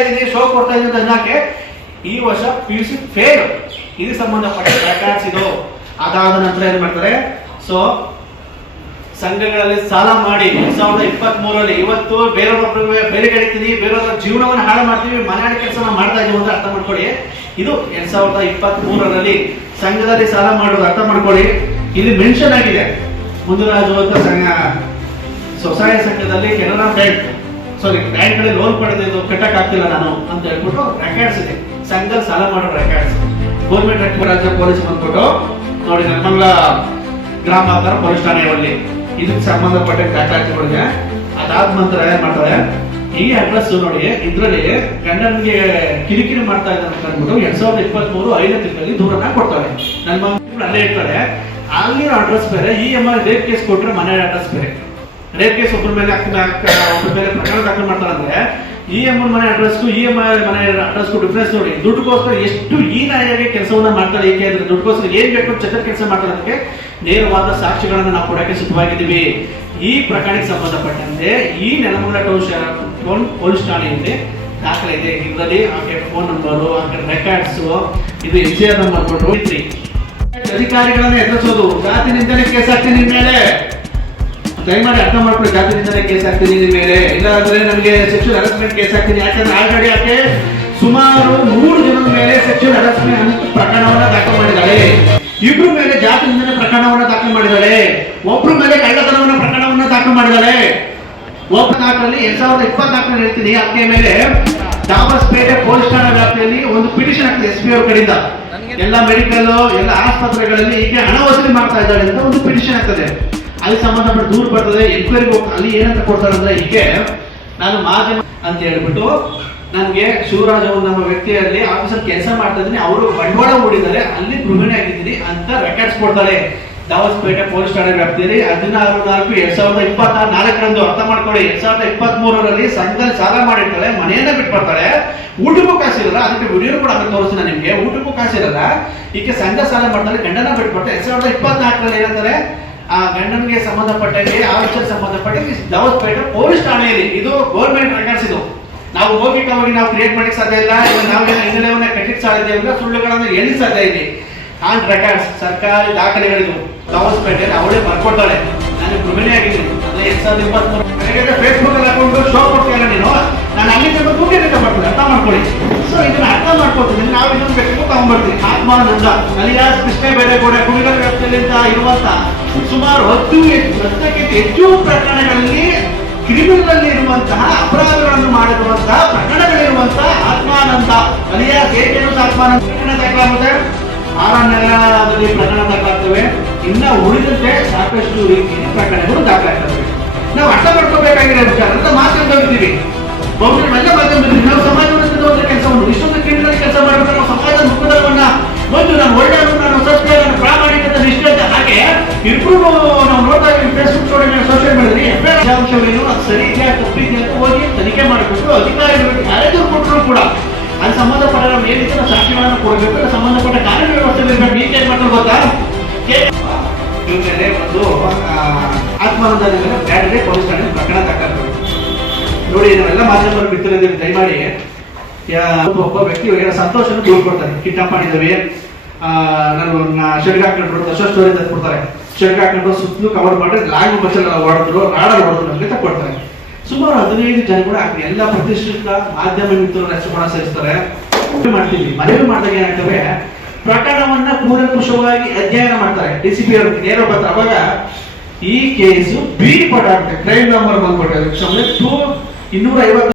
ಇದ್ದೀನಿ ಶೋ ಕೊಡ್ತಾ ಇದ್ದೀನಿ ಅನ್ನಕ್ಕೆ ಈ ವರ್ಷ ಪಿ ಯು ಸಿ ಫೇಲ್ ಇದು ಸಂಬಂಧಪಟ್ಟ ಪ್ರಕಾಶ ಇದು. ಅದಾದ ನಂತರ ಏನ್ ಮಾಡ್ತಾರೆ? ಸೊ ಸಂಘಗಳಲ್ಲಿ ಸಾಲ ಮಾಡಿ ಎರಡ್ ಸಾವಿರದ ಇಪ್ಪತ್ತ್ ಮೂರಲ್ಲಿ ಇವತ್ತು ಬೇರೆಯವ್ರೊಬ್ರಿಗೆ ಬೇರೆ ಕಡಿತೀನಿ ಬೇರೆಯವ್ರ ಜೀವನವನ್ನು ಹಾಳು ಮಾಡ್ತೀವಿ ಮನೆಯ ಕೆಲಸ ಮಾಡ್ತಾ ಇದೀವಿ ಅಂತ ಅರ್ಥ ಮಾಡ್ಕೊಳ್ಳಿ. ಇದು ಎರಡ್ ಸಾವಿರದ ಇಪ್ಪತ್ತ್ ಮೂರರಲ್ಲಿ ಸಂಘದಲ್ಲಿ ಸಾಲ ಮಾಡೋದು ಅರ್ಥ ಮಾಡ್ಕೊಳ್ಳಿ. ಇಲ್ಲಿ ಮೆನ್ಷನ್ ಆಗಿದೆ. ಮುಂದಿನ ಸಂಘ, ಸ್ವಸಹಾಯ ಸಂಘದಲ್ಲಿ ಕೆನರಾ ಬ್ಯಾಂಕ್. ಸಾರಿ ಬ್ಯಾಂಕ್ಗಳಲ್ಲಿ ಲೋನ್ ಪಡೆದಿದ್ದು ಕಟ್ಟಕ್ ಆಗ್ತಿಲ್ಲ ನಾನು ಅಂತ ಹೇಳ್ಬಿಟ್ಟು ರೆಕಾರ್ಡ್ಸ್ ಇದೆ. ಸಂಘದ ಸಾಲ ಮಾಡೋ ರೆಕಾರ್ಡ್ಸ್ ಗೌರ್ಮೆಂಟ್ ರಾಜ್ಯ ಪೊಲೀಸ್ ಬಂದ್ಬಿಟ್ಟು ನೋಡಿ ನಮ್ಮಂಗ್ಲ ಗ್ರಾಮಾಂತರ ಪೊಲೀಸ್ ಠಾಣೆಯಲ್ಲಿ ಇದಕ್ಕೆ ಸಂಬಂಧಪಟ್ಟ ದಾಖಲಾತಿಗಳಿದೆ ಅದಾದ ನಂತರ ಏನ್ ಮಾಡ್ತಾರೆ? ಈ ಅಡ್ರೆಸ್ ನೋಡಿ, ಇದ್ರಲ್ಲಿ ಗಂಡನಿಗೆ ಕಿರಿಕಿರಿ ಮಾಡ್ತಾ ಇದ್ದಾರೆ ಅಂತ ಅಂದ್ಬಿಟ್ಟು ಎರಡ್ ಸಾವಿರದ ಇಪ್ಪತ್ತ್ ಮೂರು ಐದನೇ ತಿಂಗಳಲ್ಲಿ ದೂರನ್ನ ಕೊಡ್ತಾರೆ. ನನ್ನ ಮಗಳು ಅಲ್ಲೇ ಇರ್ತಾರೆ. ಅಲ್ಲಿರೋ ಅಡ್ರೆಸ್ ಬೇರೆ, ಈ ಎಂ ಐ ರೇಪ್ ಕೇಸ್ ಕೊಟ್ರೆ ಮನೆ ಅಡ್ರೆಸ್ ಬೇರೆ. ರೇಪ್ ಕೇಸ್ ಒಬ್ಬರ ಮೇಲೆ ಒಬ್ರ ಮೇಲೆ ಪ್ರಕರಣ ದಾಖಲು ಮಾಡ್ತಾರೆ ಅಂದ್ರೆ, ಇ ಎಂ ಮನೆ ಅಡ್ರೆಸ್ಗೂ ಇ ಎಂ ಮನೆ ಅಡ್ರೆಸ್ಗೂ ಡಿಫ್ರೆನ್ಸ್ ನೋಡಿ, ದುಡ್ಡುಗೋಸ್ಕರ ಎಷ್ಟು ಹೀನಾಯಾಗಿ ಕೆಲಸವನ್ನ ಮಾಡ್ತಾರೆ ಏಕೆ ಅಂದ್ರೆ, ದುಡ್ಡುಗೋಸ್ಕರ ಏನ್ ಬೇಕು ಚಕ್ರ ಕೆಲಸ ಮಾಡ್ತಾರೆ ಅದಕ್ಕೆ ನೇರವಾದ ಸಾಕ್ಷಿಗಳನ್ನ ನಾವು ಕೊಡಕ್ಕೆ ಸಿದ್ಧವಾಗಿದ್ದೀವಿ. ಈ ಪ್ರಕರಣಕ್ಕೆ ಸಂಬಂಧಪಟ್ಟಂತೆ ಈ ನೆಲಮಂಗಲ ಟೌನ್ ಪೊಲೀಸ್ ಠಾಣೆಯಲ್ಲಿ ದಾಖಲೆ ಇದೆ ಇದರಲ್ಲಿ ಆಕೆ ಫೋನ್ ನಂಬರು ಆಕೆ ರೆಕಾರ್ಡ್ಸ್ ಇದು ಎಸ್ ನಂಬರ್ ಕೊಟ್ಟು ಅಧಿಕಾರಿಗಳನ್ನ ಎದುರಿಸೋದು ಜಾತಿ ನಿಂದನೆ ಕೇಸ್ ಮೇಲೆ. ದಯಮಾಡಿ ಅರ್ಥ ಮಾಡ್ಕೊಂಡು ಜಾತಿ ನಿಂದನೆ ಕೇಸ್ ಹಾಕ್ತೀನಿ ನಿಮ್ಮ ಮೇಲೆ. ಇಲ್ಲ ಅಂದ್ರೆ ನಮಗೆ ಸೆಕ್ಷುವಲ್ ಹರಾಸ್ಮೆಂಟ್ ಕೇಸ್ ಹಾಕ್ತೀನಿ. ಯಾಕಂದ್ರೆ ಆಲ್ರೆಡಿ ಆಕೆ ಸುಮಾರು ಮೂರು ಜನದ ಮೇಲೆ ಸೆಕ್ಷುವಲ್ ಹರಾಸ್ಮೆಂಟ್ ಪ್ರಕರಣವನ್ನ ದಾಖಲು ಮಾಡಿದ್ದಾಳೆ. ಇಬ್ರು ಮೇಲೆ ಜಾತಿ ನಿಂದನೆ ಪ್ರಕರಣವನ್ನ ದಾಖಲು ಮಾಡಿದ್ದಾಳೆ. ಒಬ್ರು ಮೇಲೆ ಕಳ್ಳತನವನ್ನ ಪ್ರಕರಣವನ್ನ ದಾಖಲು ಮಾಡಿದ್ದಾಳೆ. ಒಬ್ಬ ನಾಲ್ಕರಲ್ಲಿ ಎರಡ್ ಸಾವಿರದ ಇಪ್ಪತ್ನಾಲ್ಕರಲ್ಲಿ ಹೇಳ್ತೀನಿ ಆಕೆಯ ಮೇಲೆ ದಾಬಸ್ಪೇಟೆ ಪೊಲೀಸ್ ಠಾಣಾ ವ್ಯಾಪ್ತಿಯಲ್ಲಿ ಒಂದು ಪಿಟಿಷನ್ ಆಗ್ತದೆ ಎಸ್ ಪಿ ಅವ್ರ ಕಡೆಯಿಂದ. ಎಲ್ಲ ಮೆಡಿಕಲ್ ಎಲ್ಲ ಆಸ್ಪತ್ರೆಗಳಲ್ಲಿ ಈಗ ಹಣ ವಸೂಲಿ ಮಾಡ್ತಾ ಇದ್ದಾಳೆ ಅಂತ ಒಂದು ಪಿಟಿಷನ್ ಆಗ್ತದೆ ಅಲ್ಲಿ ಸಂಬಂಧಪಟ್ಟ ದೂರ ಬರ್ತದೆ ಎನ್ಕ್ವೈರಿ ಅಲ್ಲಿ ಏನಂತ ಕೊಡ್ತಾರೆ ಅಂದ್ರೆ ಹೀಗೆ, ನಾನು ಮಾಧ್ಯಮ ಅಂತ ಹೇಳ್ಬಿಟ್ಟು ನನಗೆ ಶಿವರಾಜ್ ನಮ್ಮ ವ್ಯಕ್ತಿಯಲ್ಲಿ ಆಫೀಸರ್ ಕೆಲಸ ಮಾಡ್ತಾ ಇದ್ದೀನಿ, ಅವರು ಬಂಡವಾಳ ಹೂಡಿದ್ದಾರೆ, ಅಲ್ಲಿ ಗೃಹಿಣಿ ಆಗಿದ್ದೀನಿ ಅಂತ ರೆಕಾರ್ಡ್ಸ್ ಕೊಡ್ತಾರೆ. ದಾವಸ್ಪೇಟೆ ಪೊಲೀಸ್ ಠಾಣೆ ವ್ಯಾಪ್ತಿಯಲ್ಲಿ ಹದಿನಾರು ನಾಲ್ಕು ಎರಡ್ ಸಾವಿರದ ಇಪ್ಪತ್ತ ನಾಲ್ಕರಂದು ಅರ್ಥ ಮಾಡ್ಕೊಳ್ಳಿ, ಎರಡ್ ಸಾವಿರದ ಇಪ್ಪತ್ತ್ ಮೂರರಲ್ಲಿ ಸಂಘದಲ್ಲಿ ಸಾಲ ಮಾಡಿರ್ತಾಳೆ ಮನೆಯನ್ನ ಬಿಟ್ಬರ್ತಾಳೆ ಊಟಕ್ಕೂ ಕಾಸಿರಲ್ಲ, ಅದಕ್ಕೆ ವಿಡಿಯೋ ಕೂಡ ಅದಕ್ಕೆ ನಿಮಗೆ, ಊಟಕ್ಕೂ ಕಾಸಿರಲ್ಲ. ಈಕೆ ಸಂಘ ಸಾಲ ಮಾಡ್ತಾಳೆ, ಗಂಡನ ಬಿಟ್ಬಿಡ್ತಾರೆ ಎರಡ್ ಸಾವಿರದ ಇಪ್ಪತ್ನಾಲ್ಕರಲ್ಲಿ ಏನಂತಾರೆ ಆ ಗಂಡನಿಗೆ ಸಂಬಂಧಪಟ್ಟಂಗೆ, ಆ ವಿಷಯ ಸಂಬಂಧಪಟ್ಟಂಗೆ ದಾವಸ್ಪೇಟೆ ಪೊಲೀಸ್ ಠಾಣೆಯಲ್ಲಿ. ಇದು ಗೌರ್ಮೆಂಟ್ ರೆಕಾರ್ಡ್ಸ್ ಇದು. ನಾವು ಮೌಖಿಕವಾಗಿ ನಾವು ಕ್ರಿಯೇಟ್ ಮಾಡಕ್ಕೆ ಸಾಧ್ಯ ಇಲ್ಲ ನಾವು ನಾವೇನು ಹಿನ್ನೆಲೆಯನ್ನ ಕಟ್ಟಿಕ್ ಸಾಧ್ಯ ಇಲ್ಲ ಸುಳ್ಳುಗಳನ್ನು ಎಲ್ಲಿ ಸಾಧ್ಯ ಇದೆ. ಆನ್ ರೆಕಾರ್ಡ್ಸ್ ಸರ್ಕಾರಿ ದಾಖಲೆಗಳಿದು ದಾವಸ್ಪೇಟೆಯಲ್ಲಿ ಅವಳೇ ಬರ್ಕೊಡ್ತಾಳೆ. ನಾನು ಗೃಹಿಣಿ ಆಗಿದ್ದೀನಿ. ಅಂದ್ರೆ ಎರಡ್ ಸಾವಿರದ ಇಪ್ಪತ್ಮೂರು ಫೇಸ್ಬುಕ್ ಅಲ್ಲಿ ಹಾಕೊಂಡು ಶೋ ಕೊಡ್ತೀಯಲ್ಲ ನೀನು? ನಾನು ಅಲ್ಲಿಂದ ದುಡ್ಡಿನಿಂದ ಮಾಡ್ತೀನಿ ಅರ್ಥ ಮಾಡ್ಕೊಳ್ಳಿ ಸೊ ಇದನ್ನ ಅರ್ಥ ಮಾಡ್ಕೊತೀನಿ. ನಾವು ಇನ್ನೊಂದು ಬೇಕು ತಗೊಂಡ್ಬರ್ತೀವಿ ಆತ್ಮಾನಂದ. ಅಲಿಯಾಸ್ ಕೃಷ್ಣ ಬೇರೆಗೌಡ ಕುಣಿಗಲ್ ವ್ಯಾಪ್ತಿಯಲ್ಲಿ ಅಂತ ಇರುವಂತ ಸುಮಾರು ಹತ್ತು ಹತ್ತಕ್ಕಿಂತ ಹೆಚ್ಚು ಪ್ರಕರಣಗಳಲ್ಲಿ ಕ್ರಿಮಿನಲ್ ಇರುವಂತಹ ಅಪರಾಧಗಳನ್ನು ಮಾಡಿರುವಂತಹ ಪ್ರಕರಣಗಳಿರುವಂತಹ ಆತ್ಮಾನಂದ ಅಲಿಯಾ ಏಕೇನು ಆತ್ಮಾನಂದ ಪ್ರಕರಣ ಪ್ರಕರಣ ದಾಖಲಾಗ್ತವೆ. ಇನ್ನ ಉಳಿದಂತೆ ಸಾಕಷ್ಟು ರೀತಿಯ ಪ್ರಕರಣಗಳು ದಾಖಲಾಗ್ತವೆ. ನಾವು ಅರ್ಥ ಮಾಡ್ಕೋಬೇಕಾಗಿರೋ ವಿಚಾರ. ಅಂತ ಮಾತಾಡ್ತಿರ್ತೀವಿ ಬಹುಶಃ ಎಲ್ಲ ನಾವು ಸಮಾಜವನ್ನು ಅದಕ್ಕೆ ಸಂಬಂಧಪಟ್ಟ ಕಾರ್ಯವ್ಯವಸ್ಥೆ ವ್ಯವಸ್ಥೆ ಗೊತ್ತಾ? ಕೆ- ಇವ್ರ ಮೇಲೆ ಒಂದು ಆ, ಆತ್ಮಾನಂದದ ಮೇಲೆ ಬ್ಯಾಡ್ಗೆ ಪೊಲೀಸ್ ಠಾಣೆ ಪ್ರಕರಣ ದಾಖಲಾಗಬೇಕು ನೋಡಿ ಇದನ್ನೆಲ್ಲ ಮಾಧ್ಯಮದಲ್ಲಿ ಬಿತ್ತಿರೋದೀವಿ ದಯಮಾಡಿ ಒಬ್ಬ ವ್ಯಕ್ತಿ ಏನೋ ಸಂತೋಷನ ದೂರ ಕೊಡ್ತಾರೆ ಕಿಡ್ನಾಪ್ ಮಾಡಿದ್ದೇವೆ ನಾನು ಶರ್ಗ ಹಾಕೊಂಡು ದಶ ಸ್ಟೋರಿ ಕೊಡ್ತಾರೆ. ಶರ್ಟ್ ಹಾಕೊಂಡು ಸುತ್ತಲೂ ಕವರ್ ಮಾಡಿ ಲಾಂಗ್ ಬಸ್ಸಲ್ಲಿ ಹೊಡೆದ್ರು ರಾಡಲ್ಲಿ ಹೊಡೆದ್ರು ನಮಗೆ ತಕ್ಕೊಡ್ತಾರೆ ಸುಮಾರು ಹದಿನೈದು ಜನ ಕೂಡ ಎಲ್ಲ ಪ್ರತಿಷ್ಠಿತ ಮಾಧ್ಯಮ ಮಿತ್ರರ ಹೆಸರು ಕೂಡ ಸೇರಿಸ್ತಾರೆ. ಮಾಡ್ತೀವಿ ಮನೆಯಲ್ಲಿ ಮಾಡಿದಾಗ ಏನಾಗ್ತವೆ? ಪ್ರಕರಣವನ್ನ ಕೂಲಂಕುಷವಾಗಿ ಅಧ್ಯಯನ ಮಾಡ್ತಾರೆ. ಡಿ ಸಿ ಪಿ ಅವರು ನೇರ ಬರ್ತಾರೆ ಅವಾಗ ಈ ಕೇಸು ಬಿ ಪಡ ಕ್ರೈಮ್ ನಂಬರ್ ಬಂದ್ಬಿಟ್ಟೆ ಟೂ ಇನ್ನೂರ ಐವತ್ತು